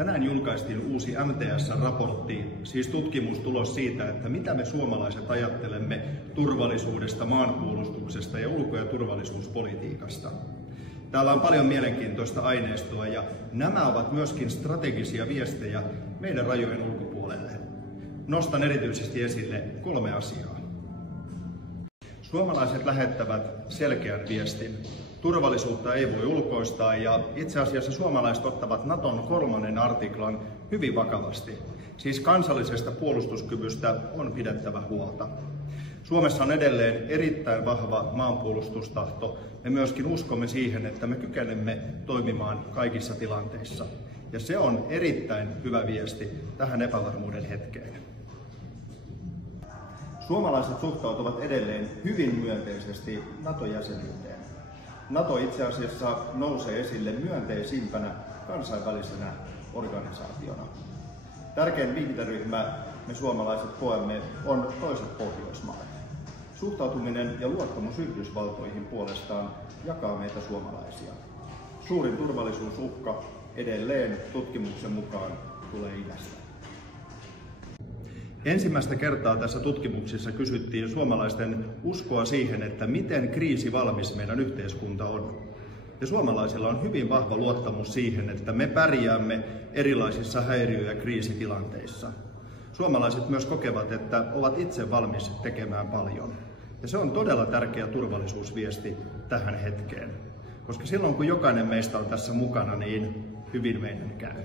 Tänään julkaistiin uusi MTS-raportti, siis tutkimustulos siitä, että mitä me suomalaiset ajattelemme turvallisuudesta, maanpuolustuksesta ja ulko- ja turvallisuuspolitiikasta. Täällä on paljon mielenkiintoista aineistoa ja nämä ovat myöskin strategisia viestejä meidän rajojen ulkopuolelle. Nostan erityisesti esille 3 asiaa. Suomalaiset lähettävät selkeän viestin. Turvallisuutta ei voi ulkoistaa ja itse asiassa suomalaiset ottavat Naton 3. artiklan hyvin vakavasti. Siis kansallisesta puolustuskyvystä on pidettävä huolta. Suomessa on edelleen erittäin vahva maanpuolustustahto. Me myöskin uskomme siihen, että me kykenemme toimimaan kaikissa tilanteissa. Ja se on erittäin hyvä viesti tähän epävarmuuden hetkeen. Suomalaiset suhtautuvat edelleen hyvin myönteisesti NATO-jäsenyyteen. NATO itse asiassa nousee esille myönteisimpänä kansainvälisenä organisaationa. Tärkein viiteryhmä me suomalaiset koemme on toiset Pohjoismaat. Suhtautuminen ja luottamus Yhdysvaltoihin puolestaan jakaa meitä suomalaisia. Suurin turvallisuusuhka edelleen tutkimuksen mukaan tulee idästä. Ensimmäistä kertaa tässä tutkimuksessa kysyttiin suomalaisten uskoa siihen, että miten kriisivalmis meidän yhteiskunta on. Ja suomalaisilla on hyvin vahva luottamus siihen, että me pärjäämme erilaisissa häiriö- ja kriisitilanteissa. Suomalaiset myös kokevat, että ovat itse valmis tekemään paljon. Ja se on todella tärkeä turvallisuusviesti tähän hetkeen. Koska silloin kun jokainen meistä on tässä mukana, niin hyvin meidän käy.